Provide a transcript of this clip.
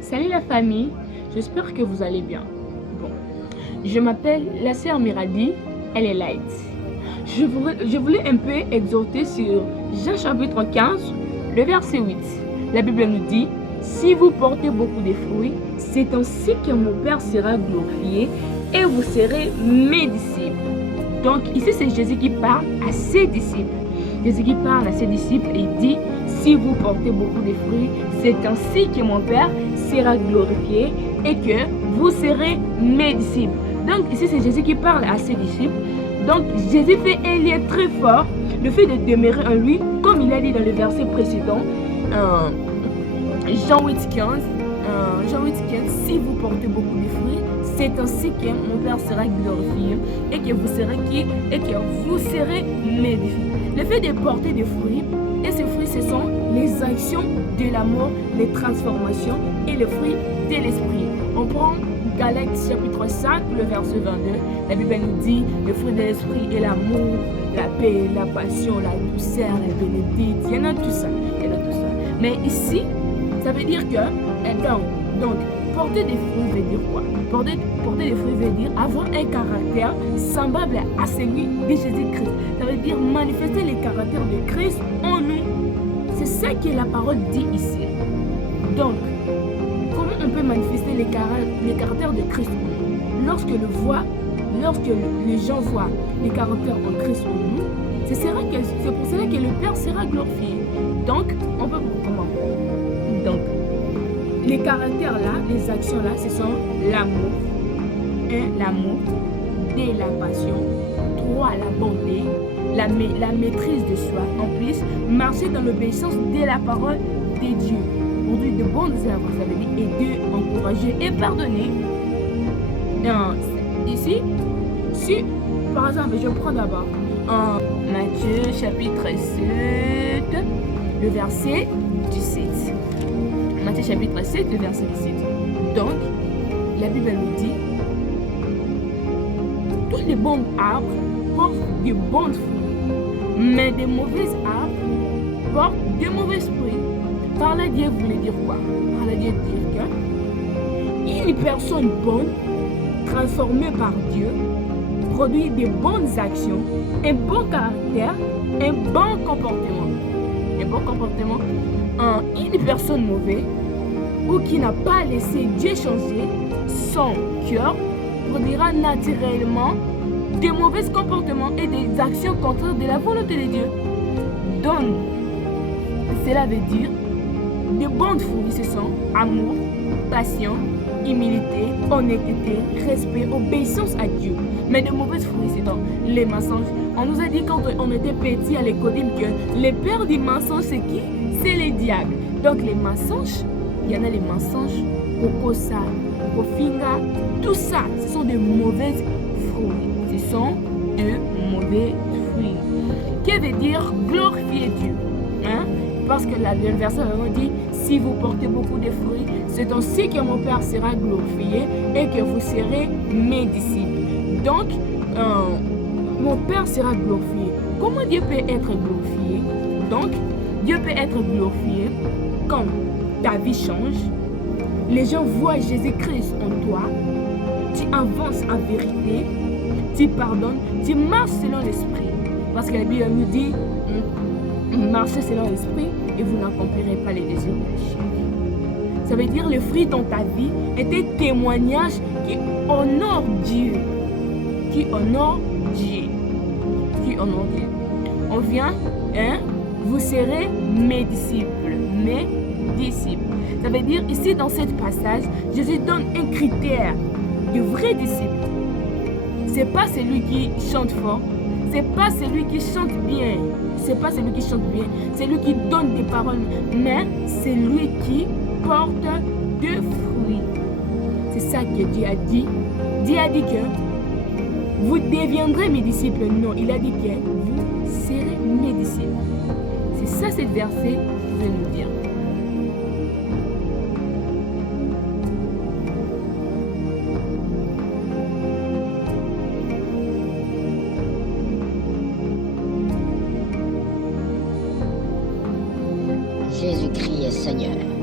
Salut la famille, j'espère que vous allez bien. Bon, je m'appelle la sœur Miradi, elle est light. Je voulais un peu exhorter sur Jean chapitre 15, le verset 8. La Bible nous dit, si vous portez beaucoup de fruits, c'est ainsi que mon Père sera glorifié et vous serez mes disciples. Donc ici c'est Jésus qui parle à ses disciples. Jésus qui parle à ses disciples et dit, si vous portez beaucoup de fruits, c'est ainsi que mon Père sera glorifié et que vous serez mes disciples. Donc ici c'est Jésus qui parle à ses disciples. Donc Jésus fait un lien très fort, le fait de demeurer en lui, comme il a dit dans le verset précédent, Jean 8,15, si vous portez beaucoup de fruits, c'est ainsi que mon Père sera glorifié et que vous serez qui? Et que vous serez mes disciples. Le fait de porter des fruits, et ces fruits ce sont les actions de l'amour, les transformations et les fruits de l'esprit. On prend Galates chapitre 5, le verset 22. La Bible nous dit, le fruit de l'esprit est l'amour, la paix, la passion, la douceur, la bénédiction. Il y en a tout ça. Mais ici, ça veut dire que, donc, porter des fruits veut dire quoi? Porter des fruits veut dire avoir un caractère semblable à celui de Jésus-Christ. Ça veut dire manifester le caractère de Christ en nous. C'est ça que la parole dit ici. Donc, comment on peut manifester le caractère de Christ en nous? Lorsque les gens voient le caractère en Christ en nous, c'est pour cela que le Père sera glorifié. Donc, on peut comment? Donc, les caractères là, les actions là, ce sont l'amour. 1. L'amour. 2. La passion. 3. La bonté. La maîtrise de soi. En plus, marcher dans l'obéissance de la parole de Dieu. Produire de bonnes œuvres, ça veut dire, et 2. Encourager et pardonner. Ici, si, par exemple, je prends d'abord Matthieu chapitre 7, le verset 17. Matthieu chapitre 7, le verset 17. Donc, la Bible nous dit, tous les bons arbres portent de bons fruits, mais de mauvais arbres portent de mauvais fruits. Par là, Dieu voulait dire quoi? Par là, Dieu dire que une personne bonne, transformée par Dieu, produit de bonnes actions, un bon caractère, un bon comportement. Un bon comportement. Une personne mauvaise ou qui n'a pas laissé Dieu changer son cœur produira naturellement de mauvais comportements et des actions contraires de la volonté de Dieu. Donc, cela veut dire de bons fruits, ce sont amour, passion, humilité, honnêteté, respect, obéissance à Dieu. Mais de mauvais fruits, c'est donc les mensonges. On nous a dit quand on était petit à l'école que les pères du mensonge, c'est qui? C'est les diables. Donc les mensonges, il y en a les mensonges, kokosa, kofinga, tout ça, ce sont de mauvais fruits. Ce sont de mauvais fruits. Que veut dire glorifier Dieu? Parce que le verset dit, si vous portez beaucoup de fruits, c'est ainsi que mon Père sera glorifié et que vous serez mes disciples. Donc, mon Père sera glorifié. Comment Dieu peut être glorifié? Donc, Dieu peut être glorifié quand ta vie change, les gens voient Jésus-Christ en toi, tu avances en vérité, tu pardonnes, tu marches selon l'esprit. Parce que la Bible nous dit, marchez selon l'esprit et vous n'accomplirez pas les désirs de la chair. Ça veut dire le fruit dans ta vie est un témoignage qui honore Dieu. Qui honore Dieu. Qui honore Dieu. On vient, vous serez mes disciples. Mes disciples. Ça veut dire ici dans ce passage, Jésus donne un critère de vrai disciple. C'est pas celui qui chante fort, c'est pas celui qui chante bien, c'est pas celui qui chante bien, c'est lui qui donne des paroles, mais c'est lui qui porte de fruits. C'est ça que Dieu a dit. Dieu a dit que vous deviendrez mes disciples. Non, il a dit que vous serez mes disciples. C'est ça ce verset veut nous dire. Jésus-Christ est Seigneur.